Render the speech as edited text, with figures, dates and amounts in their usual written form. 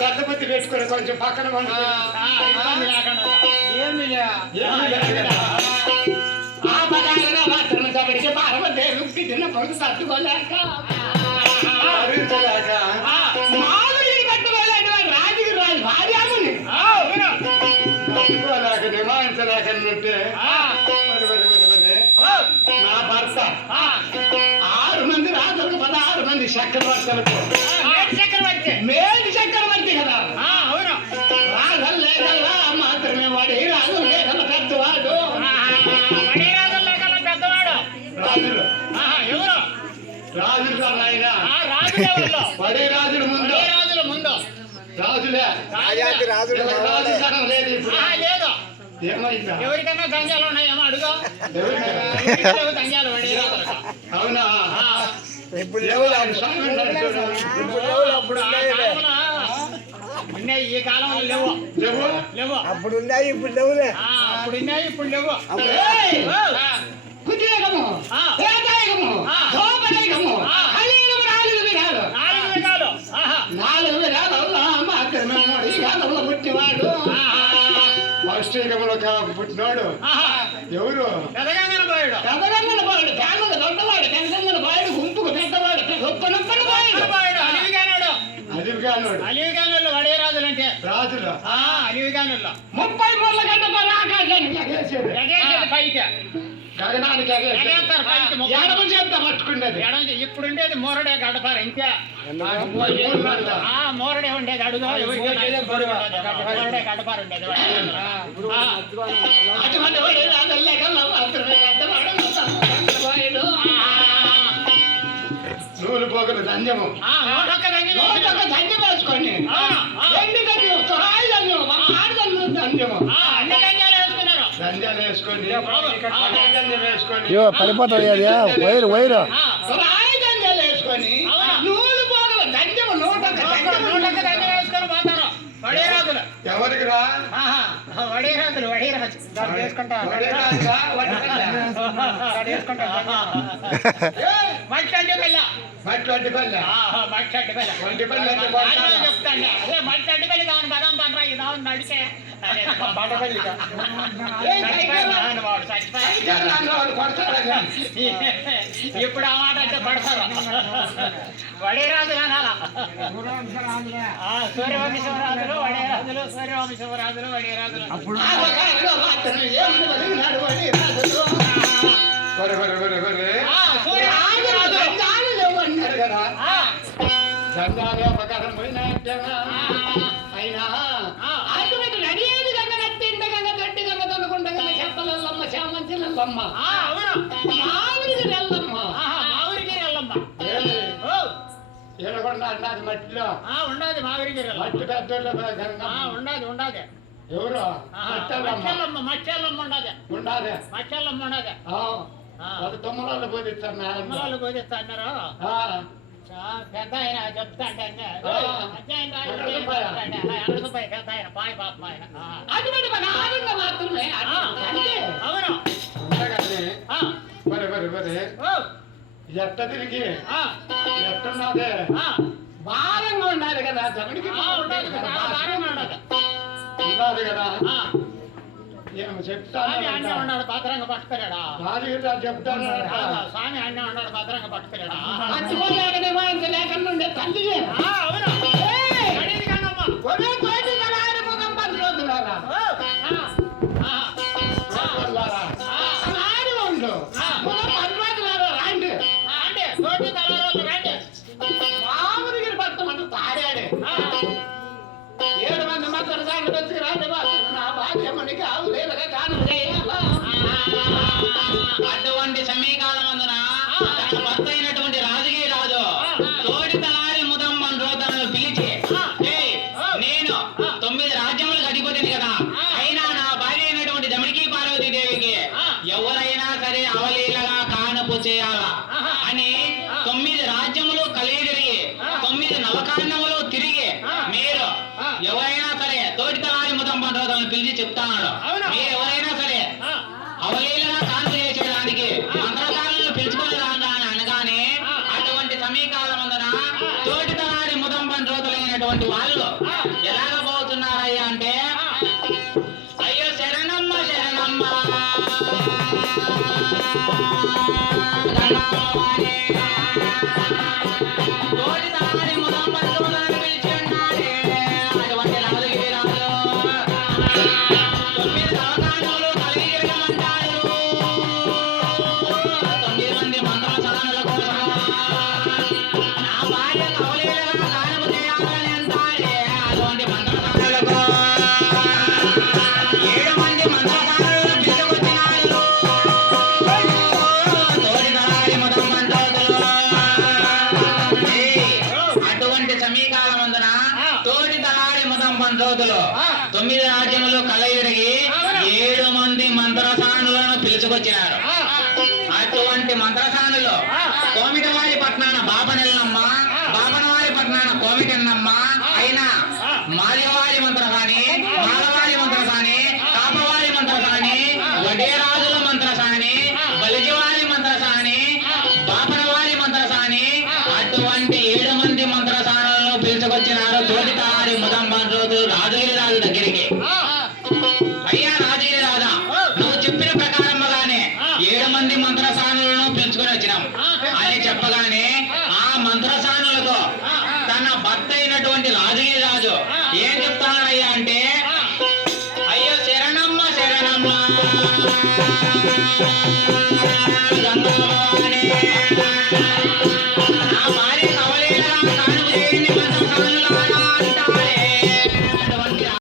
పెద్దబుద్ధి పెట్టుకుని కొంచెం పక్కన కాబట్టి పార్వదేవుకి తిన్న కొడుకు తట్టుకోలేక రాజుకి రాజు భార్యాముని తట్టుకోలేక నిమాయించలేక నా భర్త 6 మంది రాజులకు 16 మంది చక్రవర్తులకు మేలు చక్రవర్తి కదా. అవును రాజులు లేకల్లా మాత్రమే వాడి రాజులు లేకల పెద్దవాడు రాజులు ఎవరు రాజులు కాదు ఆయన వడే రాజుల ముందు రాజులే రాజు లేదు ఇప్పుడు ఏమైందా ఎవరికన్నా గంజాలు ఉన్నాయేమో అడుగు గంజాలు అవునా ఇప్పుడు ఉన్నాయి ఈ కాలంలో లేవు లేవు అప్పుడు ఉన్నాయి ఇప్పుడు లేవులే అప్పుడు ఉన్నాయి ఇప్పుడు లేవు పుట్టివాడు పుట్టినాడు ఎవరు పెదగంగన బాయుడు దొడ్డవాడు పెదగంగన బాయుడు గుంపుకు పెద్దవాడు అలివిగానుడు వడే రాజులు అంటే రాజులు అలివిగానుల్లో 30 మూర్ల గంట ఆకాశానికి పైకి గగనానికి చెప్తా పట్టుకునేది ఇప్పుడు ఉండేది మోరడే గడపారు ఇంకా మోరడే ఉండేది అడుగు మోరడే గడపారు ఉండేది నూలు పోగలు దంజము దంజం వేసుకోండి పడిపోతుంది అది వైరు వైరు వేసుకొని నూలు పోగలు దంజము వడేరాజులు ఎవరికి రా వడేరాజులు వేసుకుంటారు మట్టి పల్లె చెప్తాండి అదే మట్టి పల్లి దాని బదం పండ్రా ఈ దాని నడిచే ఇప్పుడు ఆ మాట అంటే పడతారు వడేరాజు అనాలా సూర్యవంశ శివరాజులు వడేరాజులు సూర్యవంశ శివరాజులు వడేరాజులు అయినా నడియేది గంగ నట్టింట గంగ గట్టి గంగ తనుకుంట గంగ చెప్పలల్లమ్మ చామంతిలల్లమ్మ మావిడికి నెల్లమ్మ ఏలకొండ అన్నది మట్టిలో ఉండదు మావిడికి మట్టి పెద్దోళ్ళు ఉండదు ఎవరు మచ్చల్లమ్మ ఉండదు మచ్చల్లమ్మ ఉండదు తొమ్మలలో బోధిస్తారు అన్నారు పెద్ద ఆయన చెప్తా అంటే పెద్ద ఆయన పాయ పాప ఆయన మాత్రమే పట్టుకొని ఓ, ఎట్ట తిరిగి ఆ, ఎట్టున్నదే ఆ, భారంగా ఉండాలి కదా జమిడికి ఆ, ఉండాలి కదా, చాలా భారంగా ఉండాలి. ఉండాలి కదా ఆ, ఏమి స్వామి అన్నే చెప్తాను ఉన్నాడు భద్రంగా పట్టుకెళ్ళాడా రాజుగారు చెప్తాను స్వామి అన్నే ఉన్నాడు భద్రంగా పట్టుకెళ్ళాడా మర్చిపోలేకనే లేకుండా ఉండే తల్లి ఆ, అవును ఏయ్! గడిది కన్నమ్మ. కొనే కోటి తలారి ముఖం 10 రోజులారా ఓ, ఆ, ఆ, రోజులారా ఆ. తలారి వాళ్ళు ఆ. ముఖం 10 రోజులారా రాండి ఆ, అంటే తోటి తలారోజు రండి. మామూలుగిరి పట్టమంటే తాడాడు ఆ, 7 మంది మాత్రం సార్లు వచ్చి రాండి నా భాగ్యమునికి ఆవు లేదుగా కాను చేయాలా అటువంటి సమీకాలమందున తన భర్త అయినటువంటి రాజుకి రాజు తోటి తలారి ముదమ్మన్ రోతనను పిలిచి, "ఏయ్, నేను 9 రాజ్యములకు అధిపతిని కదా, అయినా నా భార్య అయినటువంటి జమడికి పార్వతీ దేవికి ఎవరైనా సరే అవలీలగా కానుపు చేయాలా అని 9 రాజ్యములు కలిగి 9 నవకాండములు తిరిగి మీరు ఎవరైనా సరే తోటి తలారి ముదమ్మన్ రోతనను పిలిచి చెప్తాడు. మీరు ఎవరైనా సరే అవలీలగా కానుక చేసేదానికి మంత్రకాలను పిలుచుకొని రాగా అని అనగానే అటువంటి సమీకాలమందున తోటి తలారి ముదంబన్ రోతులైనటువంటి వాళ్ళు ఎలాగబోతున్నారయ్యా అంటే, అయ్యో శరణమ్మ శరణమ్మ గంగావాణి, తోటి తలారి ముదంబన్ రోతులను పిలిచి ఉన్నాడే అటువంటి రాజుగిరి రాజు 9 నవకాండములు కలిగి తిరగమంటాడు. 9 మంది మంత్రసానుల కోసం నా భార్యకు అవలీలగా కానుక చేయాలని అంటాడే అటువంటి మంత్రసానులకు 7 మంది మంత్రసానులను పిలుచుకొచ్చినాడు. తోటి తలారి ముదంబన్ రోతులు. అటువంటి సమీకాలమందున తోటి తలారి ముదంబన్ రోతులు 9 రాజ్యములు కలయిరిగి 7 మంది మంత్రసానులను పిలుచుకొచ్చినారు. అటువంటి మంత్రసానులు కోమిటవారి పట్నాన బాపనెల్లమ్మ, బాపనవారి పట్నాన కోమిటెన్నమ్మ అయినా మాల్యవారి మంత్రసాని, మాలవారి మంత్రసాని, కాపవారి మంత్రసాని, వడేరాజుల మంత్రసాని, బలిజవారి మంత్రసాని, బాపనవారి మంత్రసాని, అటువంటి 7 మంది మంత్రసానులను పిలుచుకొచ్చినారు తోటి తలారి ముదంబన్ రోతులు రాజుగిరి రాజు దగ్గరికి. అయ్యా రాజగిరి రాజా, నువ్వు చెప్పిన ప్రకారంగానే 7 మంది మంత్రసానులను పిలుచుకొని వచ్చినాం అని చెప్పగానే ఆ మంత్రసానులతో తన భర్త అయినటువంటి రాజగిరి రాజు ఏం చెప్తానయ్యా అంటే, అయ్యో శరణమ్మ శరణమ్మ